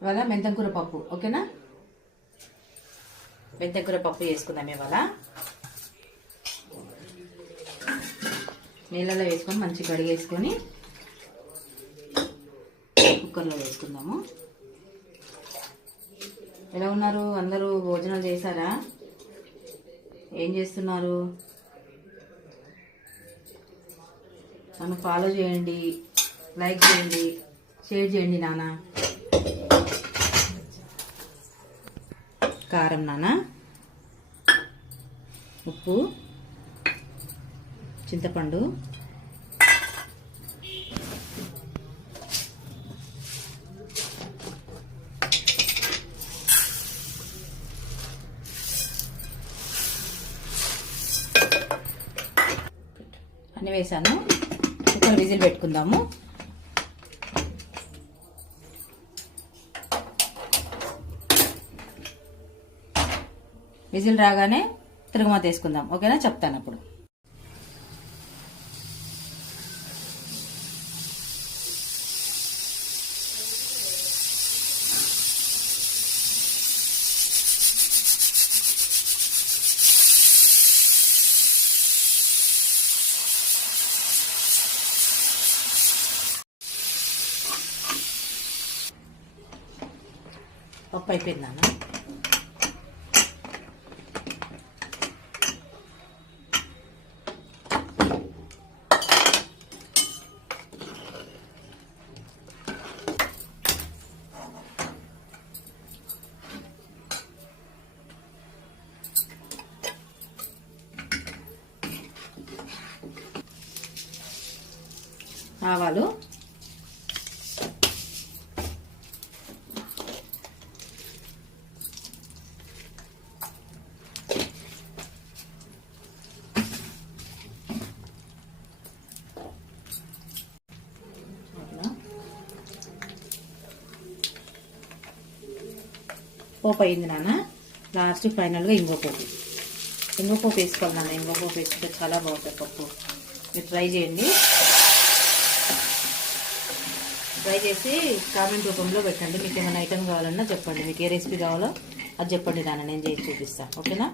ఇవాళ మెంతంకూర పప్పు. ఓకేనా, మెంతంకూర పప్పు చేసుకుందాం. ఇవాళ నీళ్ళలో వేసుకొని మంచిగా కడిగేసుకొని కుక్కర్లో వేసుకుందాము. ఎలా ఉన్నారు అందరూ? భోజనాలు చేశారా? ఏం చేస్తున్నారు? నన్ను ఫాలో చేయండి, లైక్ చేయండి, షేర్ చేయండి. నాన్న కారం, నాన్న ఉప్పు, చింతపండు, అన్నీ వేసాను. కుక్కర్ విజిల్ పెట్టుకుందాము. విజిల్ రాగానే తిరుగుమాత వేసుకుందాం. ఓకేనా, చెప్తాను అప్పుడు. పప్పు అయిపోయిందాను. ఆవాలు, పోపు అయింది నాన్న. లాస్ట్ ఫైనల్గా ఇంగువపోపు వేసుకోవాలి నాన్న. ఇంగువపోపు వేసుకుంటే చాలా బాగుంటుంది పప్పు. మీరు ట్రై చేయండి. ట్రై చేసి కామెంట్ రూపంలో పెట్టండి. మీకు ఏమైనా ఐటమ్ కావాలన్నా చెప్పండి. మీకు ఏ రెసిపీ కావాలో అది చెప్పండి నాన్న, నేను చేసి చూపిస్తాను. ఓకేనా.